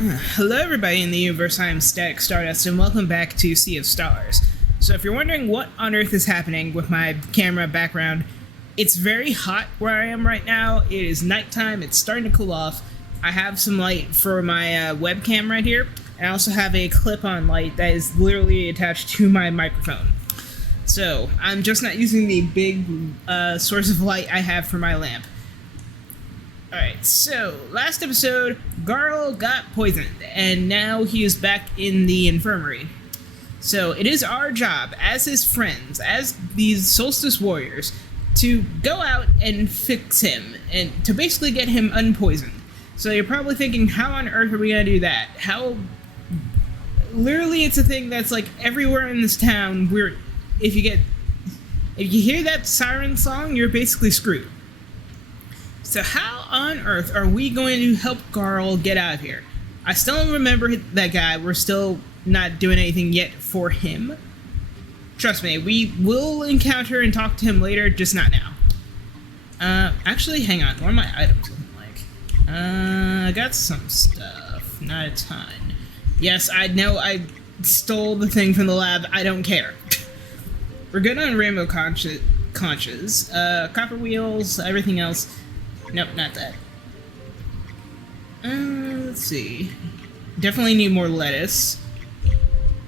Hello everybody in the universe, I am Static Stardust and welcome back to Sea of Stars. So if you're wondering what on earth is happening with my camera background, it's very hot where I am right now. It is nighttime, it's starting to cool off. I have some light for my webcam right here, and I also have a clip-on light that is literally attached to my microphone. So I'm just not using the big source of light I have for my lamp. Alright, so last episode, Garl got poisoned, and now he is back in the infirmary. So it is our job, as his friends, as these Solstice warriors, to go out and fix him, and to basically get him unpoisoned. So you're probably thinking, how on earth are we gonna do that? Literally, it's a thing that's like everywhere in this town, if you hear that siren song, you're basically screwed. So how on earth are we going to help Garl get out of here? I still don't remember that guy. We're still not doing anything yet for him. Trust me, we will encounter and talk to him later, just not now. Actually, hang on. What are my items looking like? I got some stuff. Not a ton. Yes, I know I stole the thing from the lab. I don't care. We're good on rainbow conches. Copper wheels, everything else. Nope, not that. Let's see. Definitely need more lettuce.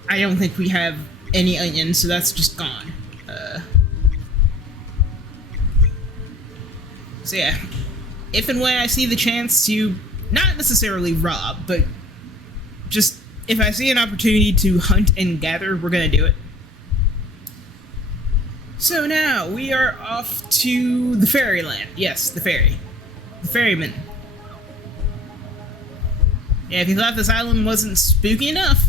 I don't think we have any onions, so that's just gone. So yeah. If and when I see the chance to, not necessarily rob, but just if I see an opportunity to hunt and gather, we're gonna do it. So now, we are off to the fairyland. Yes, the ferry. The ferryman. Yeah, if you thought this island wasn't spooky enough.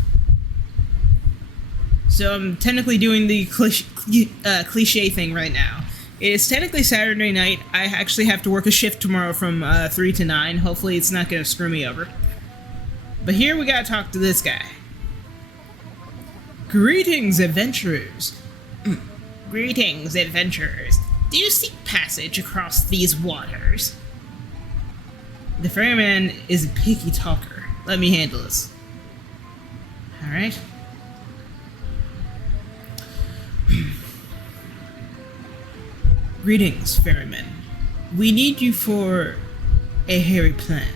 So I'm technically doing the cliche thing right now. It is technically Saturday night. I actually have to work a shift tomorrow from 3 to 9. Hopefully it's not going to screw me over. But here we gotta talk to this guy. Greetings, adventurers. Greetings, adventurers. Do you seek passage across these waters? The ferryman is a picky talker. Let me handle this. Alright. Greetings, ferryman. We need you for a hairy plan.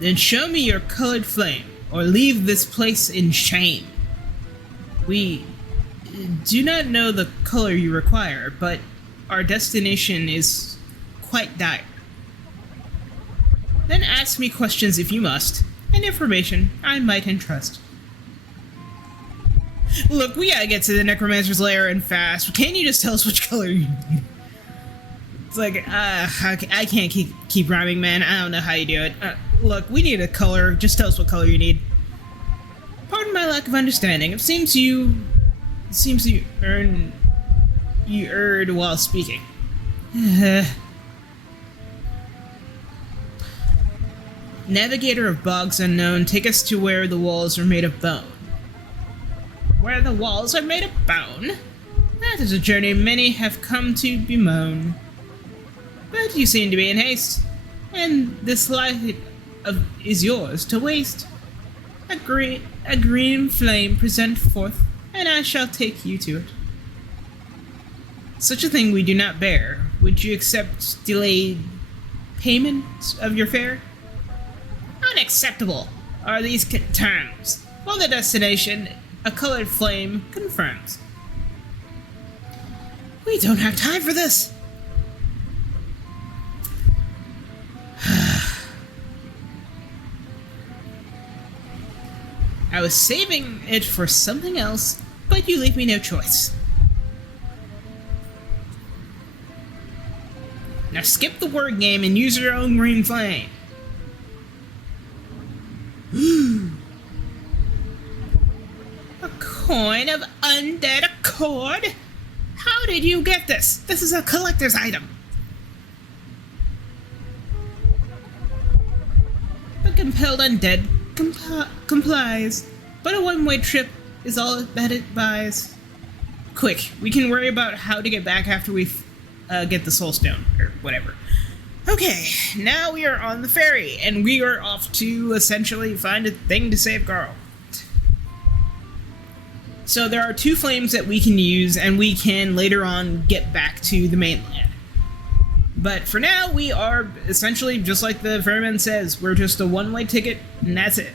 Then show me your colored flame, or leave this place in shame. We do not know the color you require, but our destination is quite dire. Then ask me questions if you must, and information I might entrust. Look, we gotta get to the Necromancer's lair and fast. Can't you just tell us which color you need? It's like, I can't keep rhyming, man. I don't know how you do it. Look, we need a color. Just tell us what color you need. Pardon my lack of understanding. It seems you erred while speaking. Navigator of bogs unknown, take us to where the walls are made of bone. Where the walls are made of bone? That is a journey many have come to bemoan. But you seem to be in haste, and this life is yours to waste. A green flame present forth, and I shall take you to it. Such a thing we do not bear. Would you accept delayed payment of your fare? Unacceptable are these terms. For the destination, a colored flame confirms. We don't have time for this. I was saving it for something else, but you leave me no choice. Now skip the word game and use your own green flame. A coin of undead accord? How did you get this? This is a collector's item. The compelled undead complies, but a one-way trip is all that it buys. Quick, we can worry about how to get back after we get the soul stone, or whatever. Okay, now we are on the ferry, and we are off to essentially find a thing to save Carl. So there are 2 flames that we can use, and we can later on get back to the mainland. But for now, we are essentially, just like the ferryman says, we're just a one-way ticket, and that's it.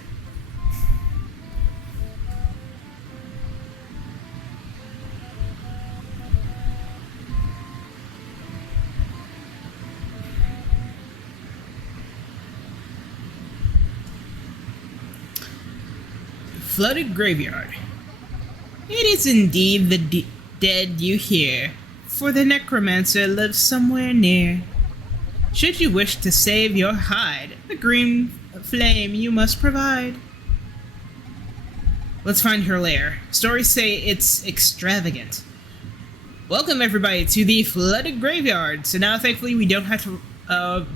Flooded graveyard. It is indeed the dead you hear, for the necromancer lives somewhere near. Should you wish to save your hide, the green flame you must provide. Let's find her lair. Stories say it's extravagant. Welcome everybody to the flooded graveyard. So now thankfully we don't have to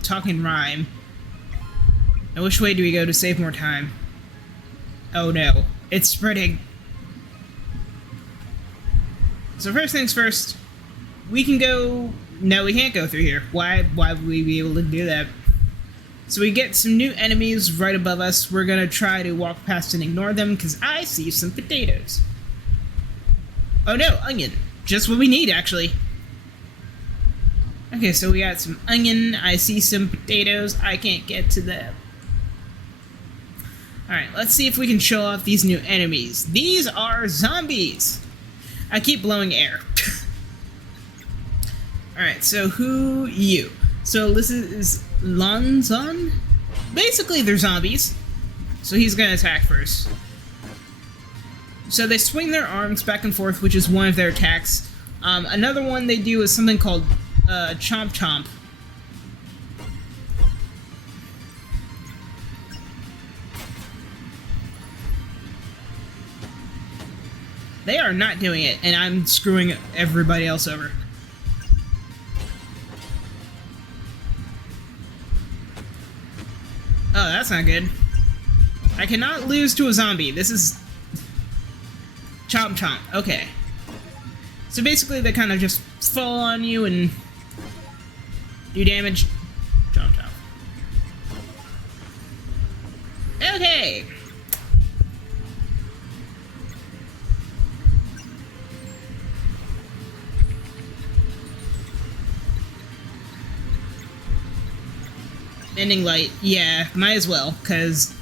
talk in rhyme. Now which way do we go to save more time? Oh no, it's spreading. So first things first, we can go... No, we can't go through here. Why would we be able to do that? So we get some new enemies right above us. We're gonna try to walk past and ignore them, because I see some potatoes. Oh no, onion. Just what we need, actually. Okay, so we got some onion. I see some potatoes. I can't get to them. Alright, let's see if we can show off these new enemies. These are zombies! I keep blowing air. Alright, so who you? So this is Lanzon? Basically, they're zombies. So he's gonna attack first. So they swing their arms back and forth, which is one of their attacks. Another one they do is something called Chomp Chomp. They are not doing it, and I'm screwing everybody else over. Oh, that's not good. I cannot lose to a zombie. This is... Chomp Chomp. Okay. So basically they kind of just fall on you and do damage. Chomp Chomp. Okay. Ending light. Yeah, might as well, because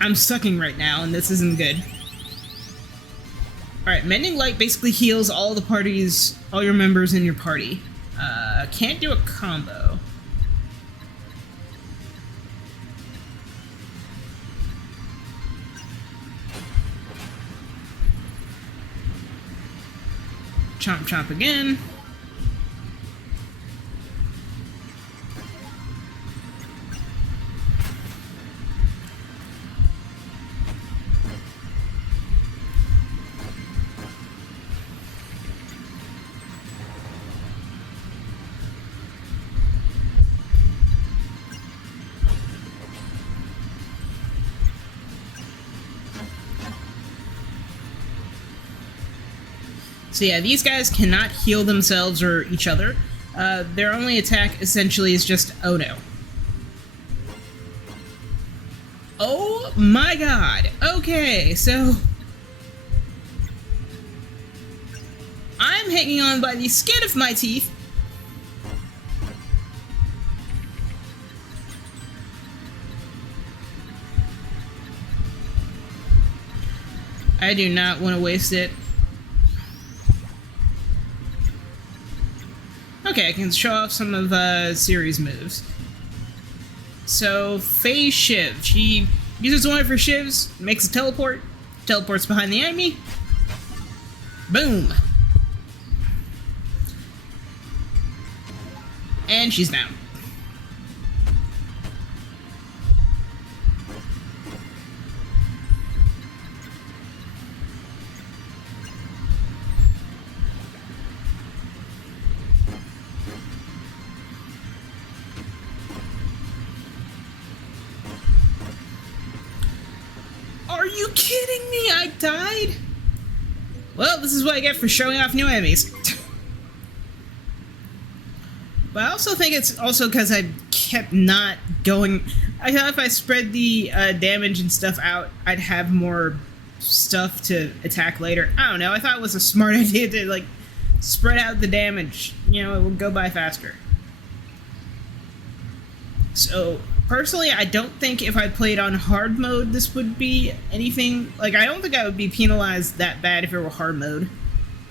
I'm sucking right now, and this isn't good. Alright, Mending Light basically heals all the parties, all your members in your party. Can't do a combo. Chomp Chomp again. So yeah, these guys cannot heal themselves or each other. Their only attack essentially is just, oh no. Oh my god! Okay, so... I'm hanging on by the skin of my teeth. I do not want to waste it. Okay, I can show off some of Ciri's moves. So, Phase Shiv. She uses one of her shivs, makes a teleport, teleports behind the enemy. Boom! And she's down. Are you kidding me? I died? Well, this is what I get for showing off new enemies. But I also think it's also because I kept not going. I thought if I spread the damage and stuff out, I'd have more stuff to attack later. I don't know. I thought it was a smart idea to, like, spread out the damage. You know, it will go by faster. So, personally, I don't think if I played on hard mode, this would be anything... Like, I don't think I would be penalized that bad if it were hard mode.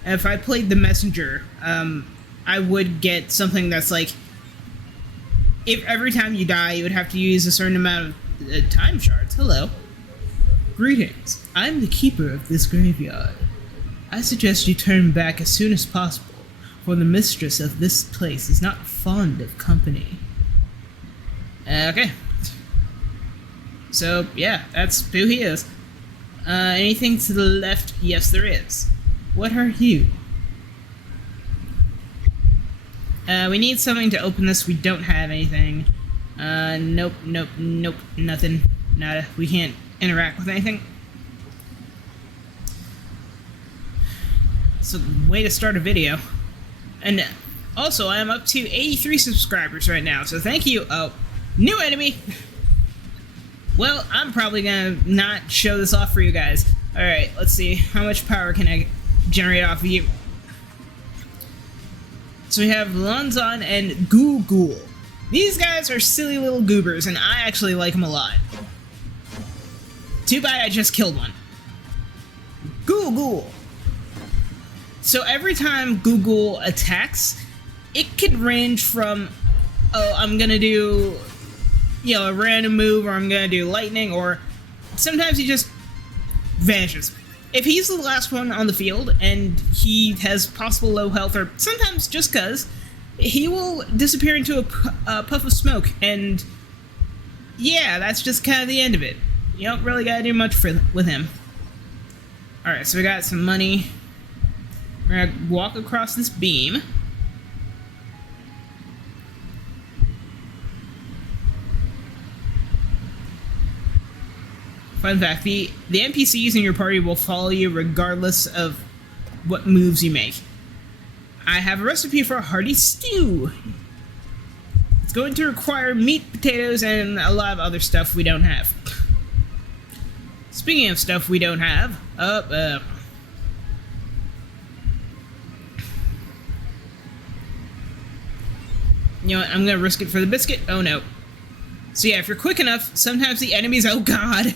And if I played the Messenger, I would get something that's like... If every time you die, you would have to use a certain amount of time shards. Hello. Greetings. I'm the keeper of this graveyard. I suggest you turn back as soon as possible, for the mistress of this place is not fond of company. Okay. So, yeah, that's who he is. Anything to the left? Yes, there is. What are you? We need something to open this. We don't have anything. Nope, nothing. Nada. We can't interact with anything. It's a way to start a video. And also, I am up to 83 subscribers right now, so thank you. Oh, new enemy! Well, I'm probably gonna not show this off for you guys. Alright, let's see. How much power can I generate off of you? So we have Lonzon and Ghoul Ghoul. These guys are silly little goobers, and I actually like them a lot. Too bad I just killed one. Ghoul Ghoul. So every time Ghoul Ghoul attacks, it could range from, oh, I'm gonna do, you know, a random move, or I'm gonna do lightning, or sometimes he just vanishes. If he's the last one on the field and he has possible low health, or sometimes just cause, he will disappear into a puff of smoke, and yeah, that's just kind of the end of it. You don't really gotta do much with him. Alright, so we got some money. We're gonna walk across this beam. Fun fact, the NPCs in your party will follow you regardless of what moves you make. I have a recipe for a hearty stew. It's going to require meat, potatoes, and a lot of other stuff we don't have. Speaking of stuff we don't have, you know what, I'm gonna risk it for the biscuit. Oh no. So yeah, if you're quick enough, sometimes the enemies... Oh god!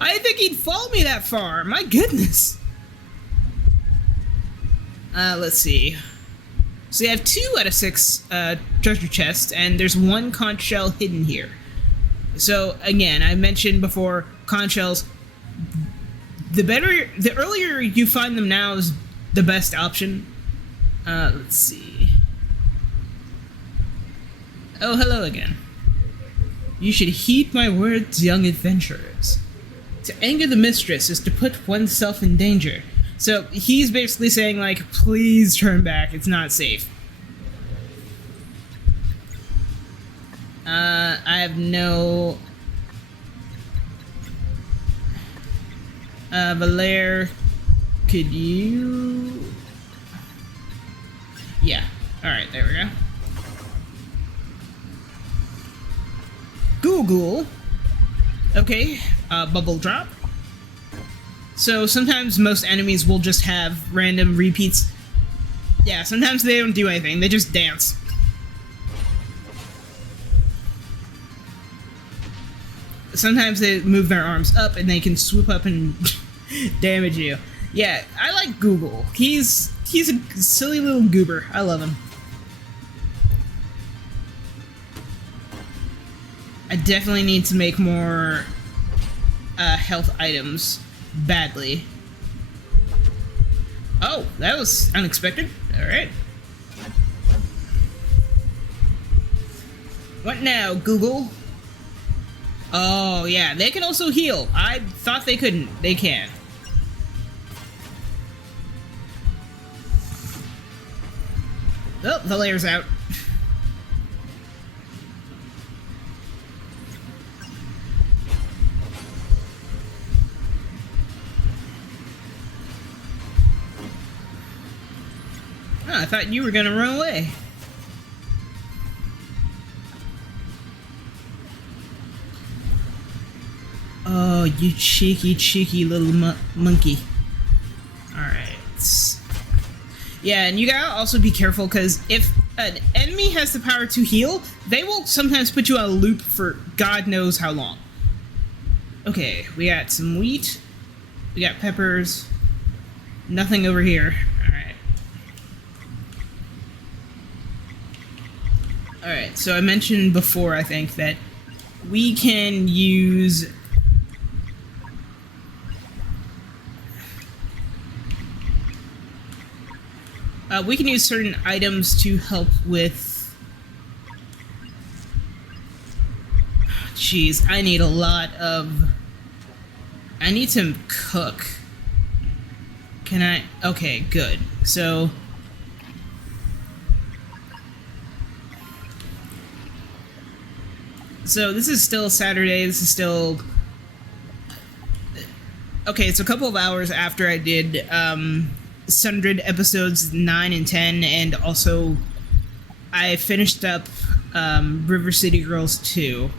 I didn't think he'd follow me that far! My goodness! Let's see. So you have 2 out of 6 treasure chests, and there's 1 conch shell hidden here. So, again, I mentioned before, conch shells... The earlier you find them now is the best option. Let's see. Oh, hello again. You should heed my words, young adventurers. To anger the mistress is to put oneself in danger. So he's basically saying, like, please turn back, it's not safe. I have no... Valere, could you... Yeah, alright, there we go. Ghoul Ghoul. Okay, bubble drop. So sometimes most enemies will just have random repeats. Yeah, sometimes they don't do anything, they just dance. Sometimes they move their arms up and they can swoop up and damage you. Yeah, I like Ghoul Ghoul. He's a silly little goober. I love him. I definitely need to make more health items badly. Oh, that was unexpected. Alright. What now, Google? Oh, yeah, they can also heal. I thought they couldn't. They can. Oh, the layer's out. Oh, I thought you were gonna run away. Oh, you cheeky, cheeky little monkey. Alright. Yeah, and you gotta also be careful, because if an enemy has the power to heal, they will sometimes put you on a loop for God knows how long. Okay, we got some wheat. We got peppers. Nothing over here. Alright. Alright, so I mentioned before, I think, that we can use... we can use certain items to help with... Jeez, I need a lot of... I need to cook. Can I... Okay, good. So... So this is still Saturday, this is still... Okay, it's a couple of hours after I did, Sundred episodes 9 and 10, and also I finished up, River City Girls 2.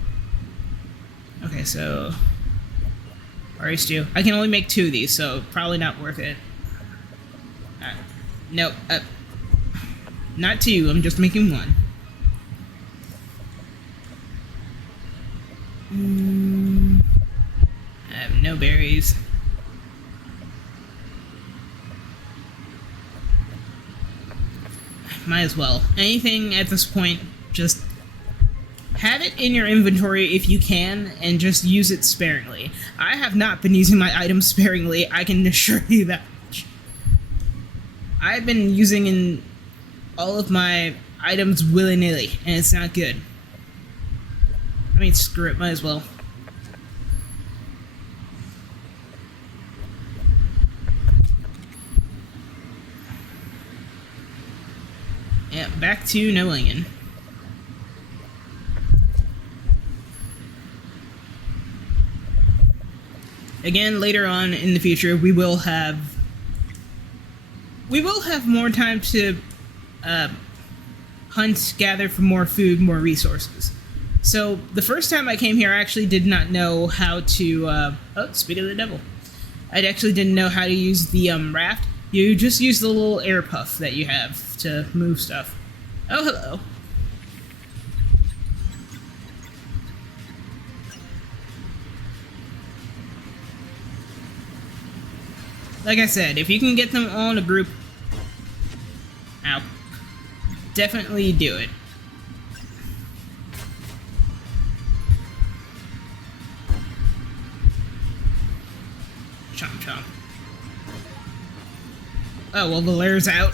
Okay, so... Alright, stew. I can only make 2 of these, so probably not worth it. Nope. Not 2, I'm just making 1. I have no berries. Might as well. Anything at this point, just have it in your inventory if you can, and just use it sparingly. I have not been using my items sparingly, I can assure you that much. I've been using in all of my items willy-nilly, and it's not good. I mean, screw it, might as well. Yeah, back to Noingen. Again, later on in the future, we will have more time to hunt, gather for more food, more resources. So the first time I came here, I actually did not know how to. Oh, speak of the devil! I actually didn't know how to use the raft. You just use the little air puff that you have to move stuff. Oh, hello. Like I said, if you can get them all in a group, ow, definitely do it. Chomp chomp. Oh, well, the lair's out.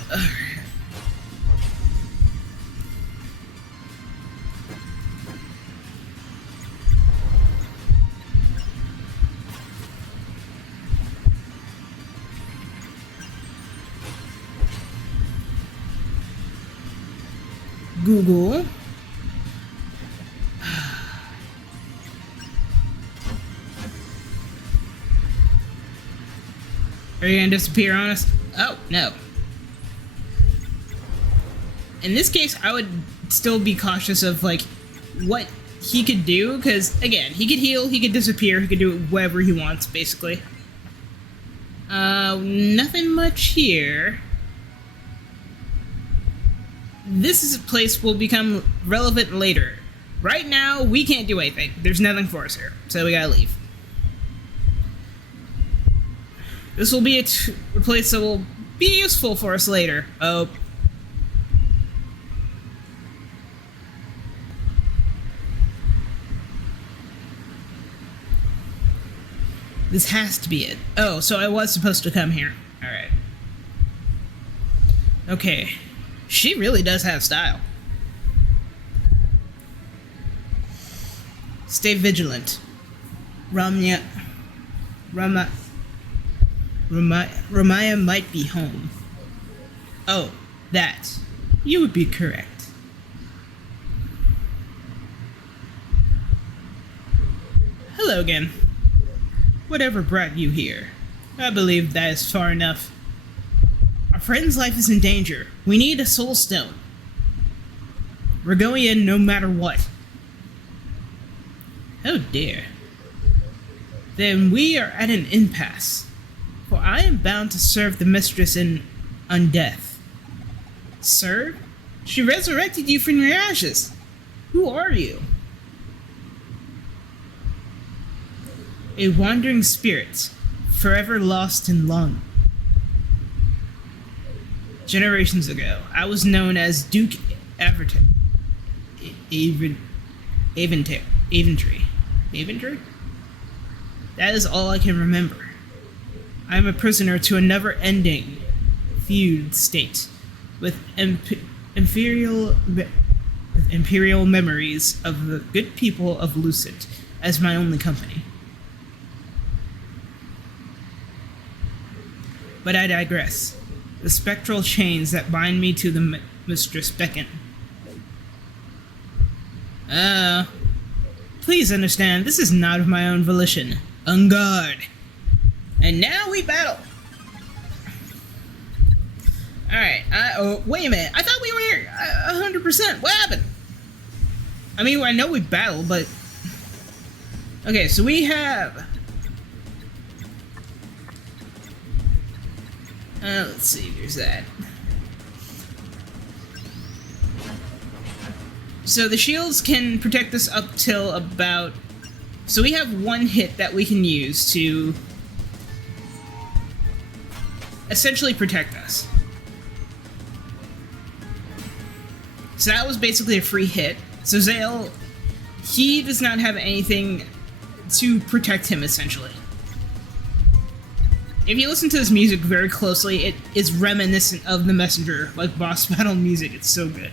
Google. Are you gonna disappear on us? Oh, no. In this case, I would still be cautious of, like, what he could do, because, again, he could heal, he could disappear, he could do whatever he wants, basically. Nothing much here. This place will become relevant later. Right now, we can't do anything. There's nothing for us here, so we gotta leave. This will be a place that will be useful for us later. Oh. This has to be it. Oh, so I was supposed to come here. Alright. Okay. She really does have style. Stay vigilant. Ramaya might be home. Oh, that. You would be correct. Hello again. Whatever brought you here? I believe that is far enough. Our friend's life is in danger. We need a soul stone. We're going in no matter what. Oh dear. Then we are at an impasse, for I am bound to serve the mistress in undeath. Sir? She resurrected you from your ashes. Who are you? A wandering spirit, forever lost in Lung. Generations ago, I was known as Duke Aventry. Aventry? That is all I can remember. I am a prisoner to a never-ending feud state with imperial memories of the good people of Lucent as my only company. But I digress. The spectral chains that bind me to the mistress beckon. Please understand, this is not of my own volition. On guard. And now we battle. Alright, wait a minute. I thought we were here 100%. What happened? I mean, I know we battled, but... Okay, so we have... let's see, there's that. So the shields can protect us up till about... So we have one hit that we can use to essentially protect us. So that was basically a free hit. So Zale, he does not have anything to protect him, essentially. If you listen to this music very closely, it is reminiscent of the Messenger, like boss battle music. It's so good.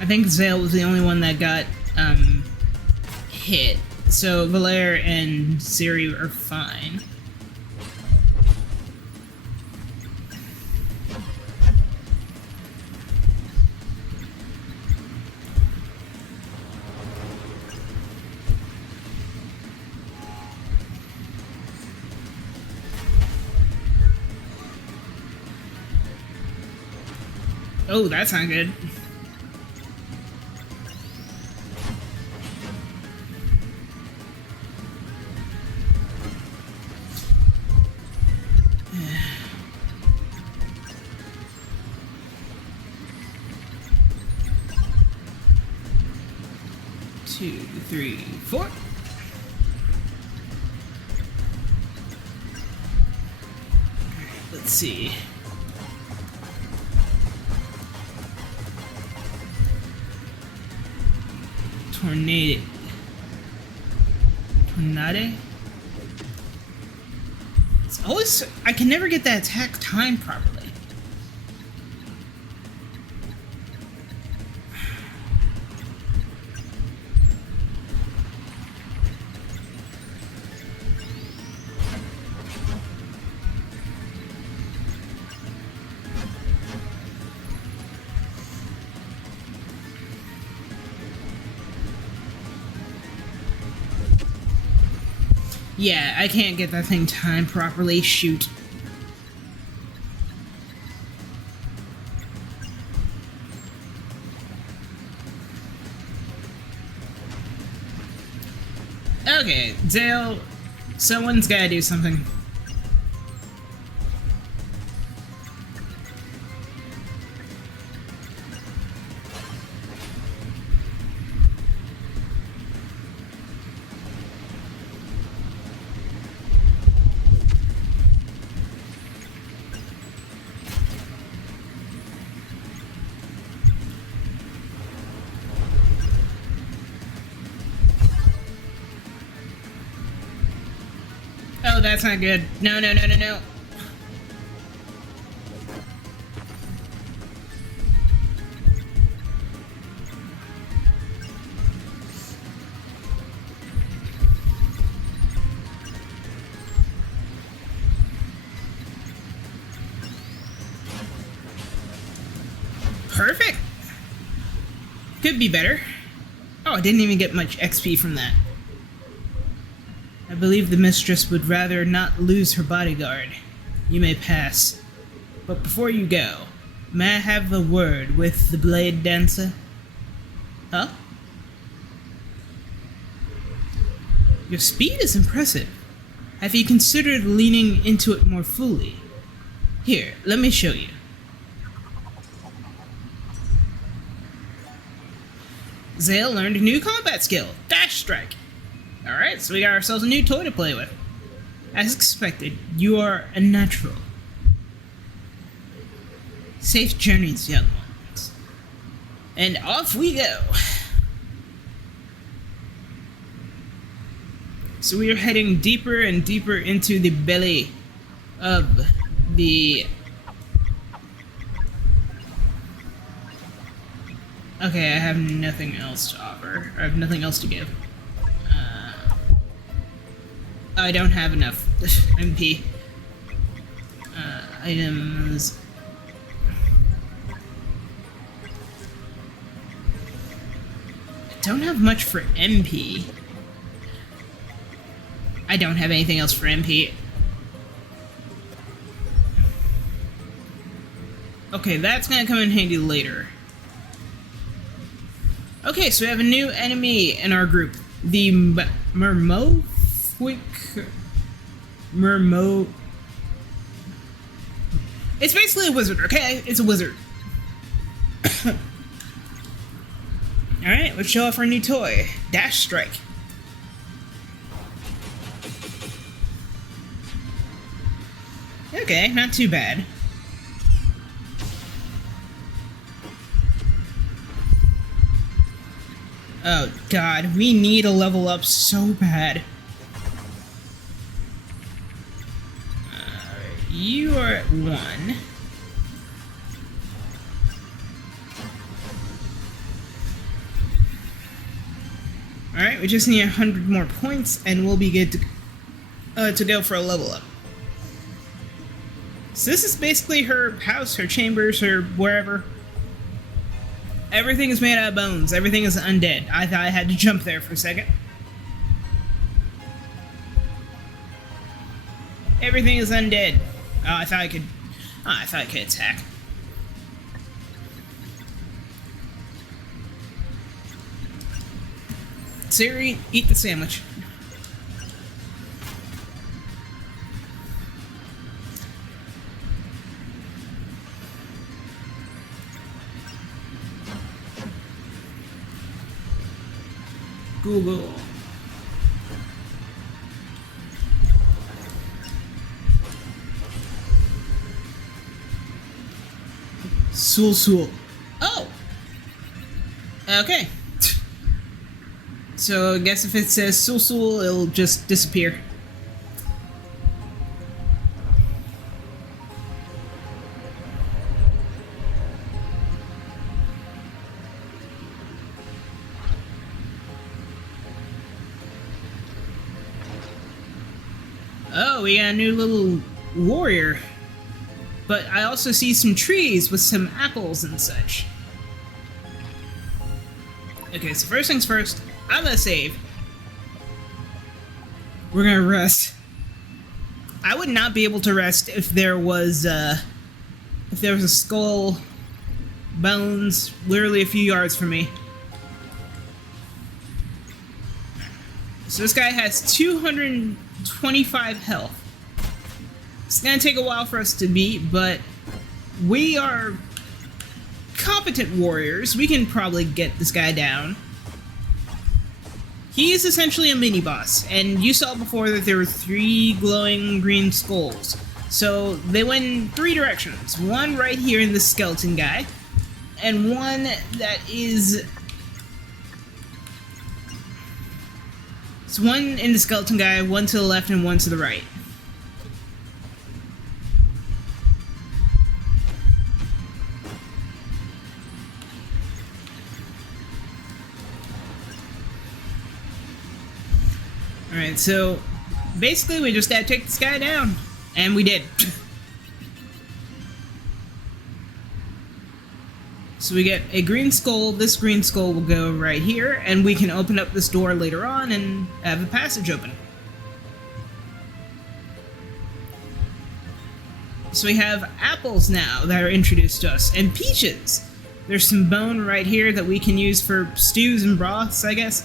I think Zale was the only one that got hit, so Valere and Ciri are fine. Oh, that's not good. Two, three, four. Let's see. Tornado. It's always... I can never get that attack timed properly. Yeah, I can't get that thing timed properly. Shoot. Okay, Zale, someone's gotta do something. Oh, that's not good. No, no, no, no, no. Perfect. Could be better. Oh, I didn't even get much XP from that. I believe the mistress would rather not lose her bodyguard. you may pass. But before you go, may I have a word with the Blade Dancer? Huh? Your speed is impressive. Have you considered leaning into it more fully? Here, let me show you. Zale learned a new combat skill, Dash Strike. Alright, so we got ourselves a new toy to play with. As expected, you are a natural. Safe journeys, young ones. And off we go. So we are heading deeper and deeper into the belly of the... Okay, I have nothing else to offer. I have nothing else to give. I don't have enough MP. Items... I don't have much for MP. I don't have anything else for MP. Okay, that's gonna come in handy later. Okay, so we have a new enemy in our group. The Mermowick... It's basically a wizard, okay? It's a wizard. Alright, let's show off our new toy. Dash Strike. Okay, not too bad. Oh god, we need a level up so bad. You are at 1. Alright, we just need 100 more points and we'll be good to go for a level up. So this is basically her house, her chambers, her wherever. Everything is made out of bones. Everything is undead. I thought I had to jump there for a second. Everything is undead. Oh, I thought I could... Oh, I thought I could attack. Siri, eat the sandwich. Google. Sul. Oh! Okay. So I guess if it says Sul, it'll just disappear. Oh, we got a new little warrior. But I also see some trees with some apples and such. Okay, so first things first, I'm gonna save. We're gonna rest. I would not be able to rest if there was a skull, bones, literally a few yards from me. So this guy has 225 health. It's gonna take a while for us to beat, but we are competent warriors. We can probably get this guy down. He is essentially a mini-boss, and you saw before that there were 3 glowing green skulls. So they went in 3 directions. One right here in the skeleton guy, and one that is... It's one in the skeleton guy, one to the left, and one to the right. Alright, so basically we just gotta take this guy down. And we did. So we get a green skull. This green skull will go right here, and we can open up this door later on and have a passage open. So we have apples now that are introduced to us, and peaches. There's some bone right here that we can use for stews and broths, I guess.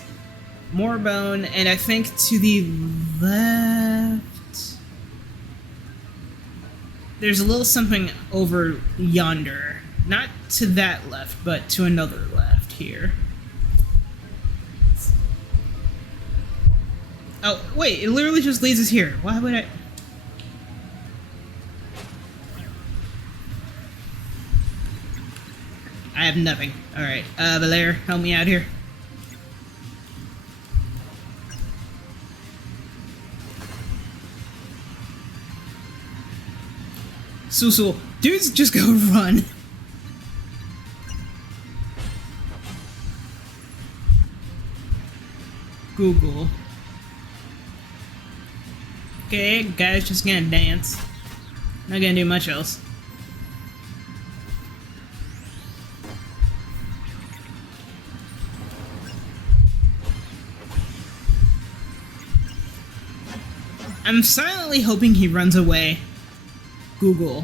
More bone, and I think to the left... there's a little something over yonder. Not to that left, but to another left here. Oh, wait, it literally just leads us here. Why would I... I have nothing. Alright, Valere, help me out here. Susul. Dudes just go run. Google. Okay, guys just gonna dance. Not gonna do much else. I'm silently hoping he runs away. Google.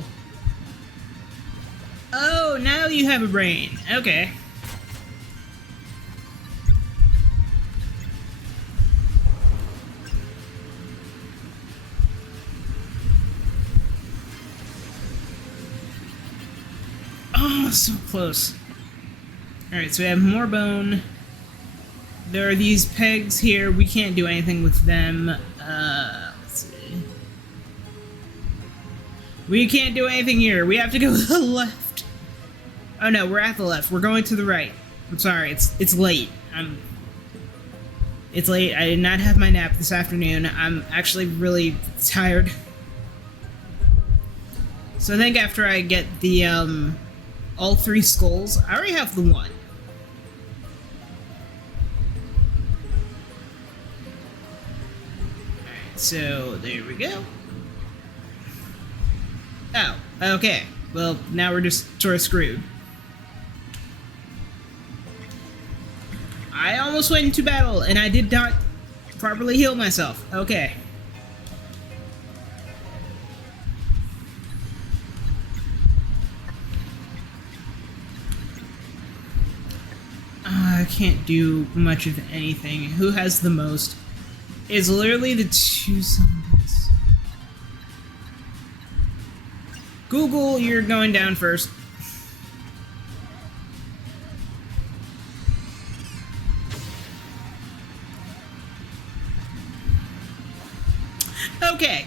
Oh, now you have a brain. Okay. Oh, so close. Alright, so we have more bone. There are these pegs here. We can't do anything with them. Let's see. We can't do anything here. We have to go to the left. Oh no, we're at the left. We're going to the right. I'm sorry, it's late. It's late. I did not have my nap this afternoon. I'm actually really tired. So I think after I get the, all 3 skulls, I already have the 1. Alright, so there we go. Oh, okay. Well, now we're just sort of screwed. I almost went into battle, and I did not properly heal myself. Okay. I can't do much of anything. Who has the most? It's literally the 2 zombies. Google, you're going down first. Okay.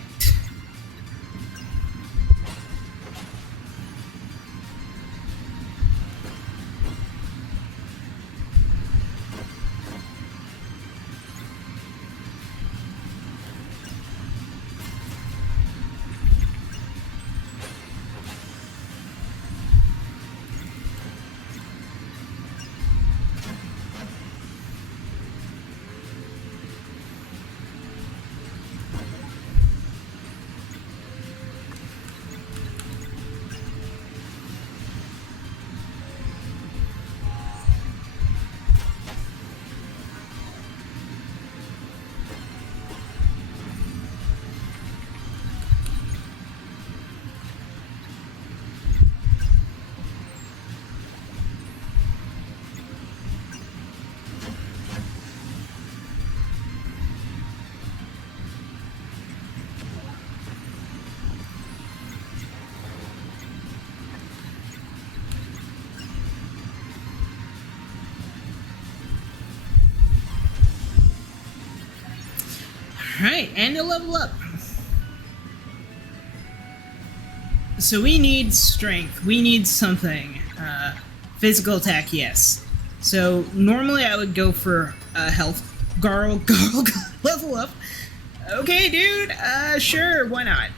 Alright, and a level up. So we need strength. We need something. Physical attack, yes. So normally I would go for health. Garl, level up. Okay, dude. Sure, why not?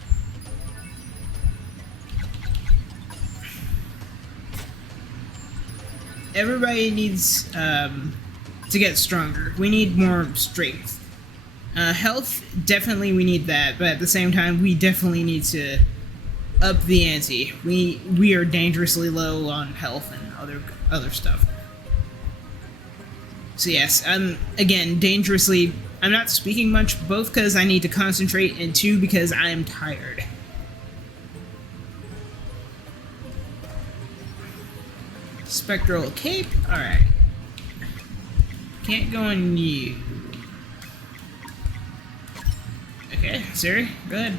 Everybody needs to get stronger. We need more strength. Health, definitely we need that, but at the same time, we definitely need to up the ante. We are dangerously low on health and other stuff. So yes, again, dangerously... I'm not speaking much, both because I need to concentrate, and 2, because I am tired. Spectral cape. Alright. Can't go on you. Okay, Siri, go ahead.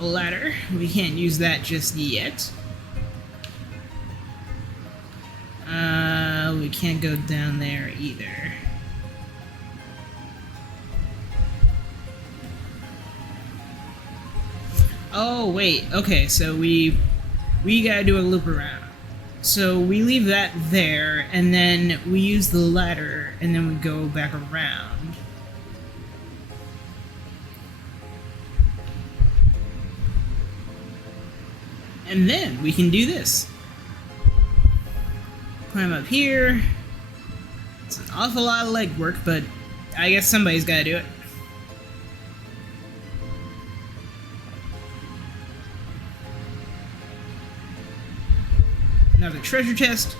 A ladder. We can't use that just yet. We can't go down there either. Oh, wait. Okay, so we gotta do a loop around. So we leave that there, and then we use the ladder, and then we go back around. And then we can do this. Climb up here. It's an awful lot of legwork, but I guess somebody's gotta do it. Another treasure chest.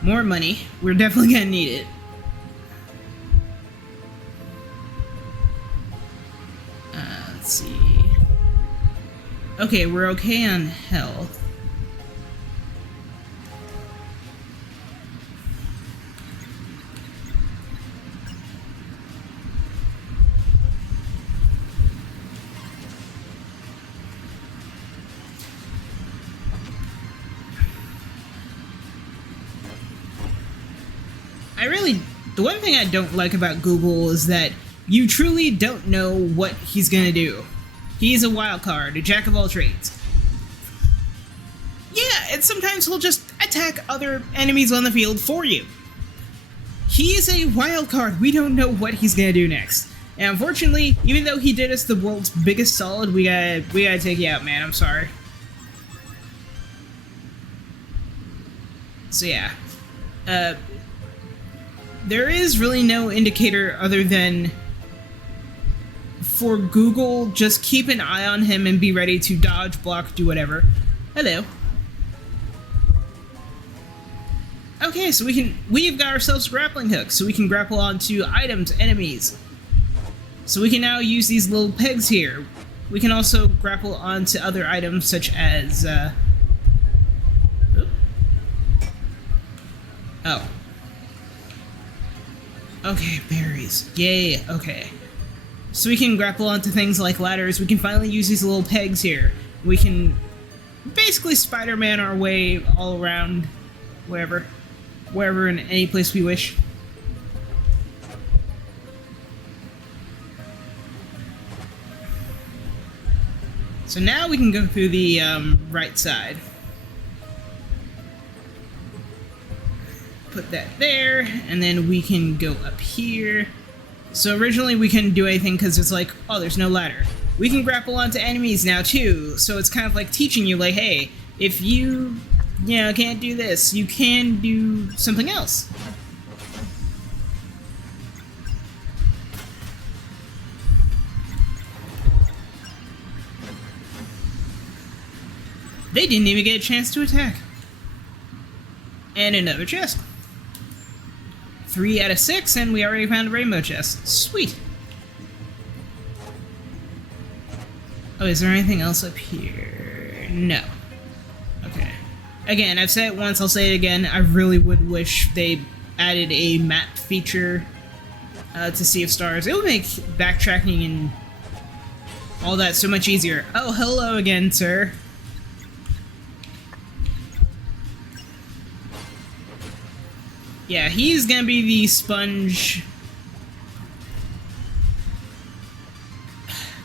More money. We're definitely gonna need it. Let's see. Okay, we're okay on health. The one thing I don't like about Google is that you truly don't know what he's gonna do. He's a wild card, a jack of all trades. Yeah, and sometimes he'll just attack other enemies on the field for you. He is a wild card. We don't know what he's gonna do next. And unfortunately, even though he did us the world's biggest solid, we gotta take you out, man. I'm sorry. So yeah. There is really no indicator other than for Google, just keep an eye on him and be ready to dodge, block, do whatever. Hello. Okay, so we've got ourselves a grappling hook, so we can grapple onto items, enemies. So we can now use these little pegs here. We can also grapple onto other items such as, oh. Okay, berries. Yay, okay. So we can grapple onto things like ladders. We can finally use these little pegs here. We can basically Spider-Man our way all around wherever in any place we wish. So now we can go through the right side. Put that there, and then we can go up here. So originally we couldn't do anything because it's like, oh, there's no ladder. We can grapple onto enemies now too, so it's kind of like teaching you, like, hey, if you can't do this, you can do something else. They didn't even get a chance to attack. And another chest. 3 out of 6, and we already found a rainbow chest. Sweet. Oh, is there anything else up here? No. Okay. Again, I've said it once, I'll say it again. I really would wish they added a map feature to Sea of Stars. It would make backtracking and all that so much easier. Oh, hello again, sir. Yeah, he's gonna be the sponge.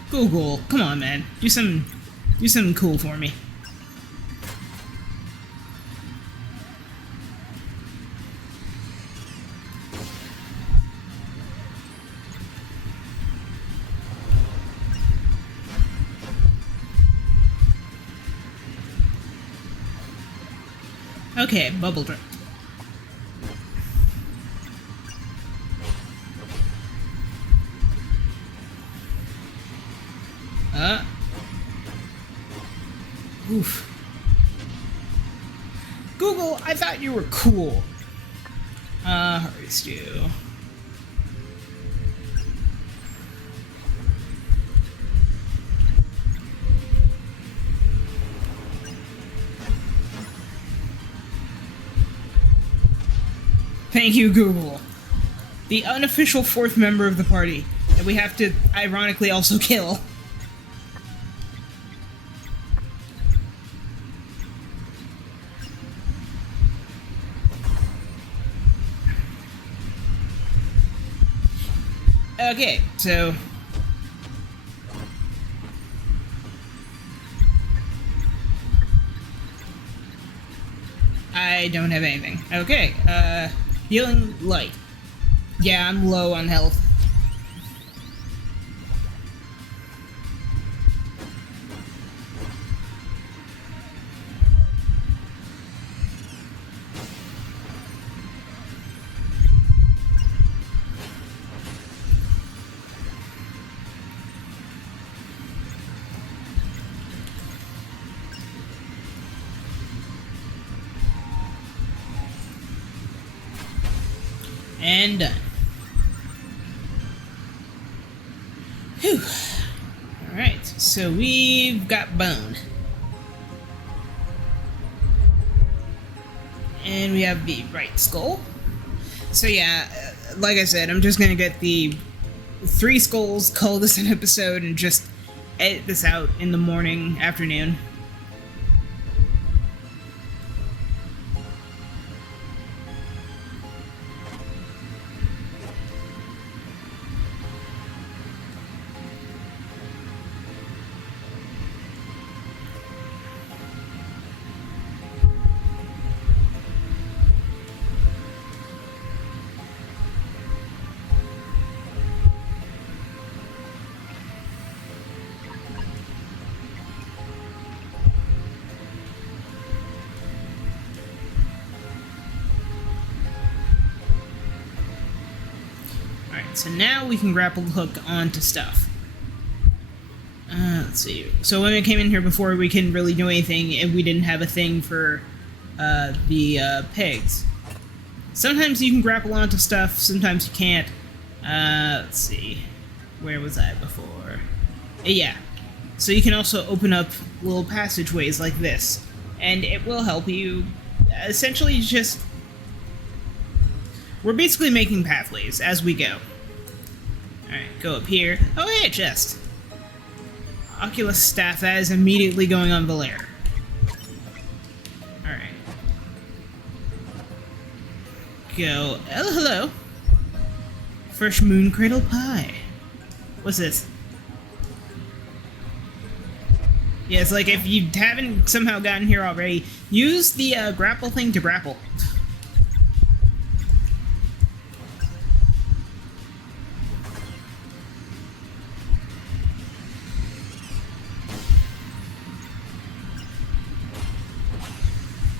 Google, come on, man. Do something cool for me. Okay, bubble drop. Oof. Google, I thought you were cool. Hurry, Stu. Thank you, Google. The unofficial fourth member of the party that we have to, ironically, also kill. Okay, so... I don't have anything. Okay, healing light. Yeah, I'm low on health. And done. Whew. Alright, so we've got bone. And we have the right skull. So yeah, like I said, I'm just gonna get the 3 skulls, call this an episode, and just edit this out in the morning, afternoon. So now we can grapple hook onto stuff. Let's see. So when we came in here before, we couldn't really do anything, and we didn't have a thing for the pegs. Sometimes you can grapple onto stuff, sometimes you can't. Let's see. Where was I before? Yeah. So you can also open up little passageways like this, and it will help you essentially just... We're basically making pathways as we go. Alright, go up here. Oh, hey, chest. Oculus staff, that is immediately going on Valeer. Alright. Go. Oh, hello. Fresh moon cradle pie. What's this? Yeah, it's like if you haven't somehow gotten here already, use the grapple thing to grapple.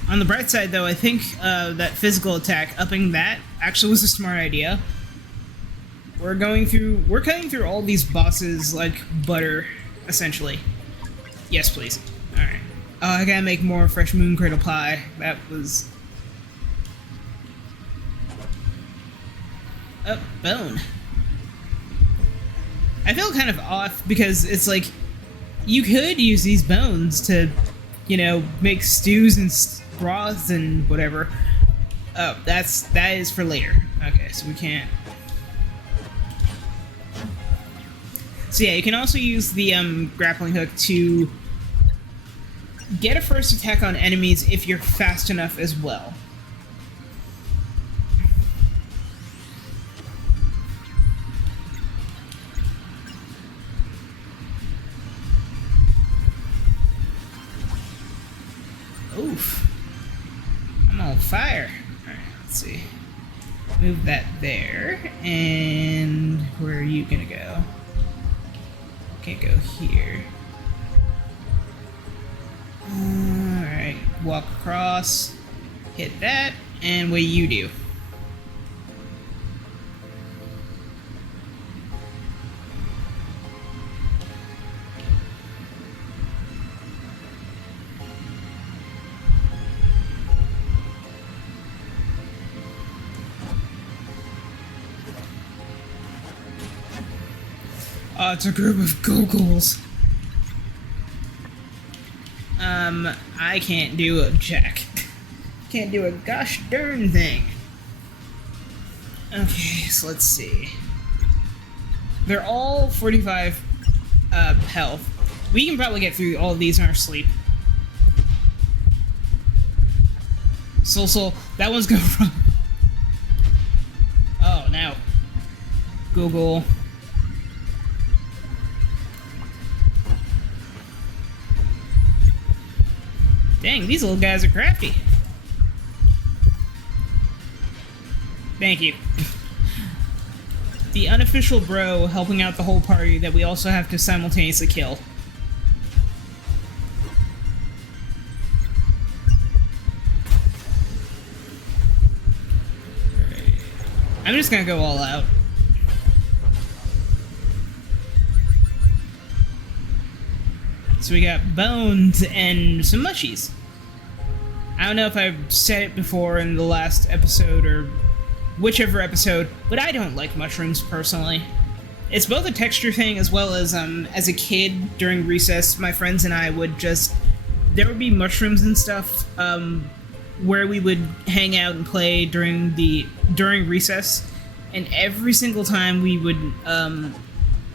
On the bright side, though, I think that physical attack, upping that, actually was a smart idea. We're cutting through all these bosses like butter, essentially. Yes, please. Alright. Oh, I gotta make more fresh moon cradle pie. That was... Oh, bone. I feel kind of off because it's like, you could use these bones to, you know, make stews and broths and whatever. Oh, that is for later. Okay, so we can't. So yeah, you can also use the grappling hook to get a first attack on enemies if you're fast enough as well. Oof. I'm on fire. Alright, let's see. Move that there. And where are you gonna go? Can't go here. Alright, walk across. Hit that. And what do you do? Oh, it's a group of Googles. I can't do a jack. Can't do a gosh darn thing. Okay, so let's see. They're all 45 health. We can probably get through all of these in our sleep. Soul, that one's going wrong. Oh, now. Google. Dang, these little guys are crafty. Thank you. The unofficial bro helping out the whole party that we also have to simultaneously kill. I'm just gonna go all out. So we got bones and some mushies. I don't know if I've said it before in the last episode or whichever episode, but I don't like mushrooms personally. It's both a texture thing as well as a kid during recess, my friends and I would there would be mushrooms and stuff where we would hang out and play during recess, and every single time we would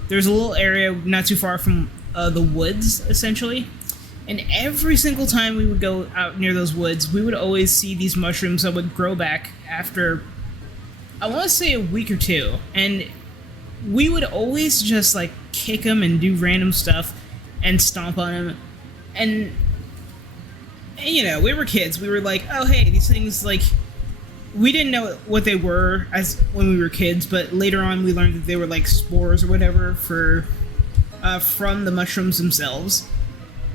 there's a little area not too far from the woods essentially, and every single time we would go out near those woods, we would always see these mushrooms that would grow back after, I want to say, a week or two, and we would always just like kick them and do random stuff and stomp on them, and you know, we were kids. We were like, oh hey, these things, like, we didn't know what they were as when we were kids, but later on we learned that they were like spores or whatever from the mushrooms themselves.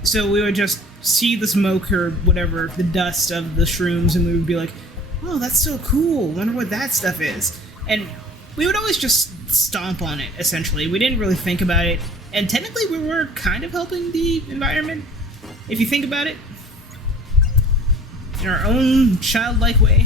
So we would just see the smoke or whatever, the dust of the shrooms, and we would be like, oh, that's so cool, wonder what that stuff is. And we would always just stomp on it, essentially. We didn't really think about it, and technically we were kind of helping the environment, if you think about it, in our own childlike way.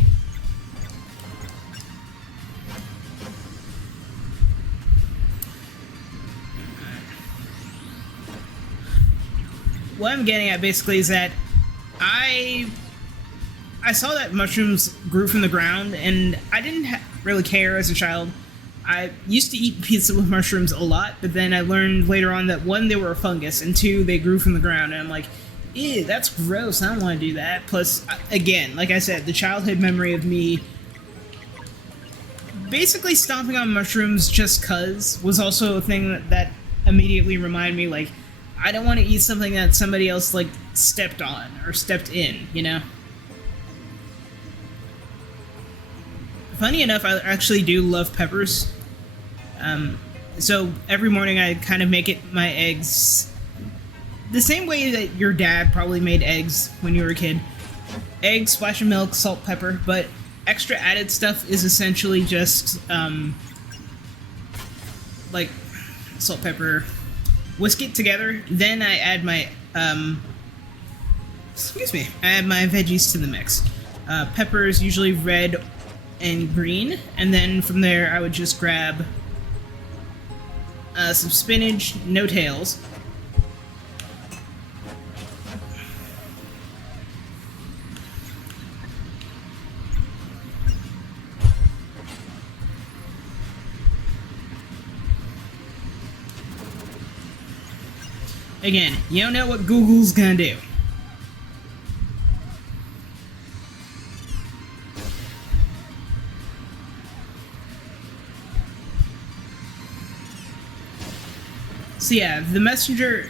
What I'm getting at basically is that I saw that mushrooms grew from the ground, and I didn't really care as a child. I used to eat pizza with mushrooms a lot, but then I learned later on that one, they were a fungus, and two, they grew from the ground, and I'm like, ew, that's gross, I don't want to do that. Plus, again, like I said, the childhood memory of me basically stomping on mushrooms just cuz was also a thing that immediately reminded me, like, I don't want to eat something that somebody else, like, stepped on or stepped in, you know? Funny enough, I actually do love peppers. So every morning I kind of make it my eggs the same way that your dad probably made eggs when you were a kid. Egg, splash of milk, salt, pepper, but extra added stuff is essentially just, like, salt, pepper, whisk it together, then I add my, I add my veggies to the mix. Peppers, usually red and green, and then from there I would just grab some spinach, no tails, again, you don't know what Google's gonna do. So yeah, the messenger...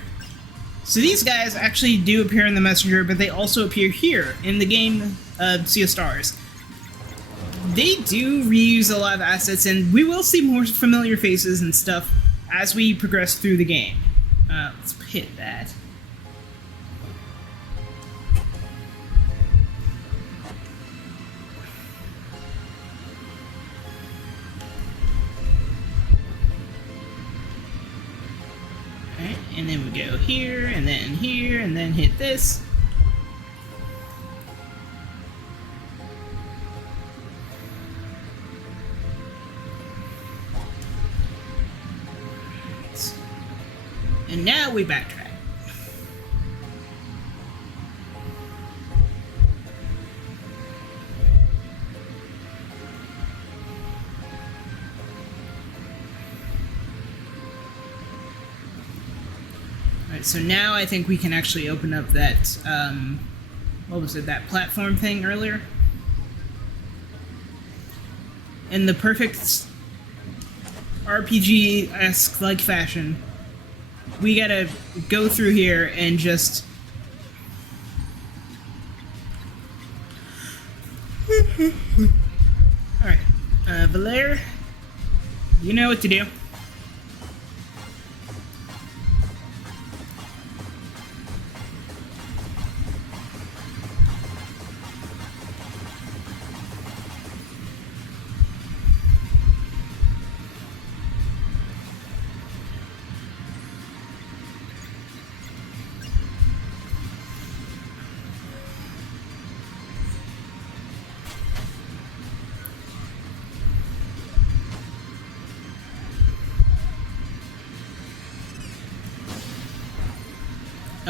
So these guys actually do appear in the messenger, but they also appear here in the game Sea of Stars. They do reuse a lot of assets, and we will see more familiar faces and stuff as we progress through the game. Let's hit that. Alright, and then we go here, and then hit this. And now we backtrack. Alright, so now I think we can actually open up that, what was it, that platform thing earlier? In the perfect RPG-esque like fashion, we gotta go through here and just... Alright, Valere, you know what to do.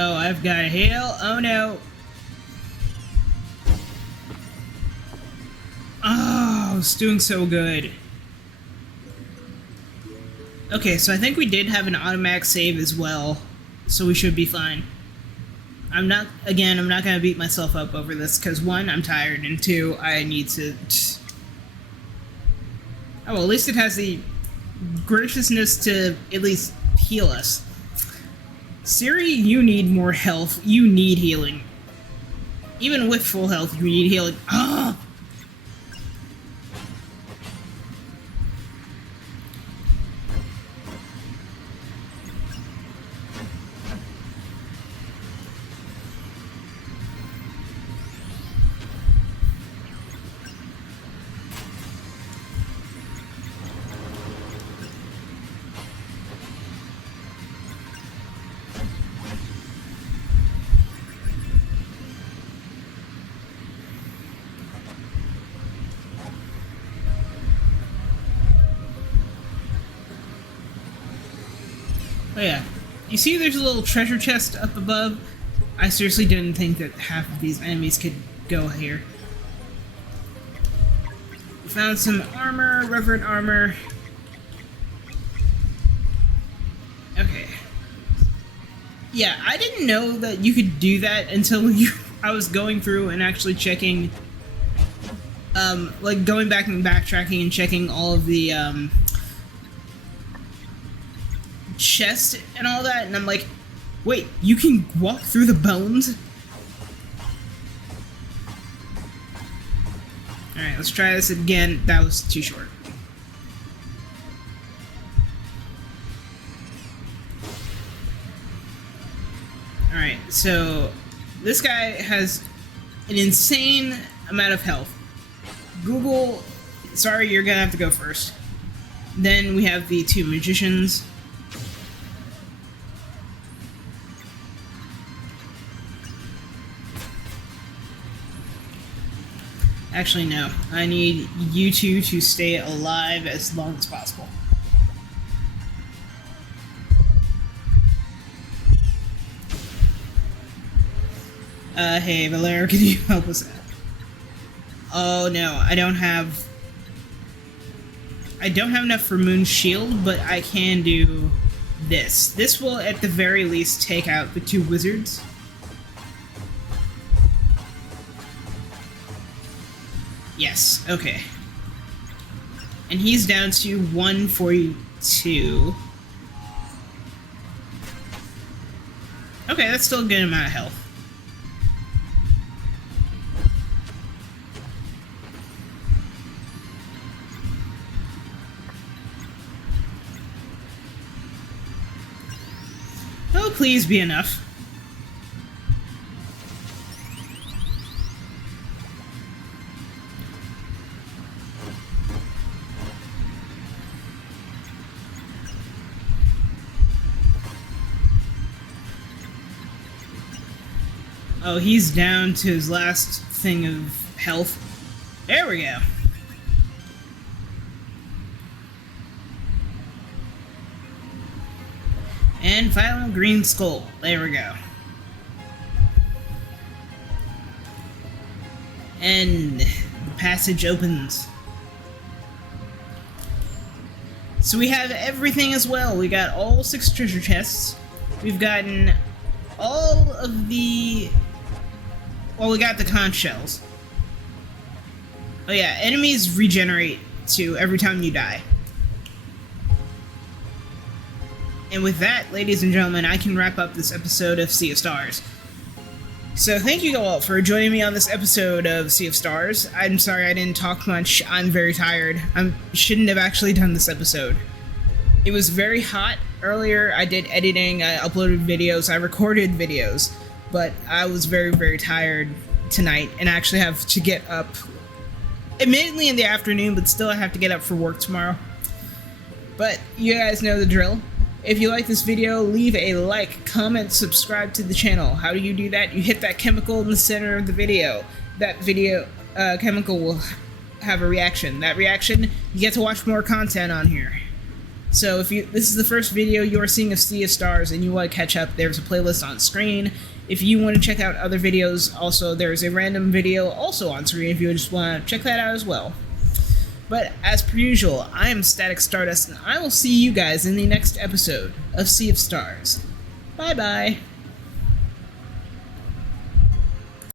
Oh, I've got a hail. Oh no. Oh, it's doing so good. Okay, so I think we did have an automatic save as well, so we should be fine. I'm not gonna beat myself up over this, because one, I'm tired, and two, I need to... Oh, well, at least it has the graciousness to at least heal us. Siri, you need more health. You need healing. Even with full health, you need healing. Ah! Oh yeah. You see there's a little treasure chest up above? I seriously didn't think that half of these enemies could go here. We found some armor, reverent armor. Okay. Yeah, I didn't know that you could do that until I was going through and actually checking, like going back and backtracking and checking all of the, chest and all that, and I'm like, wait, you can walk through the bones? Alright, let's try this again. That was too short. Alright, so this guy has an insane amount of health. Google, sorry, you're gonna have to go first. Then we have the two magicians. Actually, no. I need you two to stay alive as long as possible. Hey, Valere, can you help us out? Oh, no. I don't have enough for Moon's Shield, but I can do this. This will, at the very least, take out the two wizards. Yes, okay. And he's down to 142. Okay, that's still a good amount of health. Oh, please be enough. Oh, he's down to his last thing of health. There we go. And final green skull. There we go. And the passage opens. So we have everything as well. We got all 6 treasure chests. We've gotten all of the... Well, we got the conch shells. Oh yeah, enemies regenerate too every time you die. And with that, ladies and gentlemen, I can wrap up this episode of Sea of Stars. So thank you all for joining me on this episode of Sea of Stars. I'm sorry I didn't talk much. I'm very tired. I shouldn't have actually done this episode. It was very hot. Earlier I did editing, I uploaded videos, I recorded videos, but I was very, very tired tonight, and I actually have to get up, admittedly in the afternoon, but still I have to get up for work tomorrow. But you guys know the drill. If you like this video, leave a like, comment, subscribe to the channel. How do you do that? You hit that chemical in the center of the video. That chemical will have a reaction. That reaction, you get to watch more content on here. So if this is the first video you are seeing of Sea of Stars and you want to catch up, there's a playlist on screen. If you want to check out other videos, also there's a random video also on screen if you just want to check that out as well. But as per usual, I am Static Stardust, and I will see you guys in the next episode of Sea of Stars. Bye bye.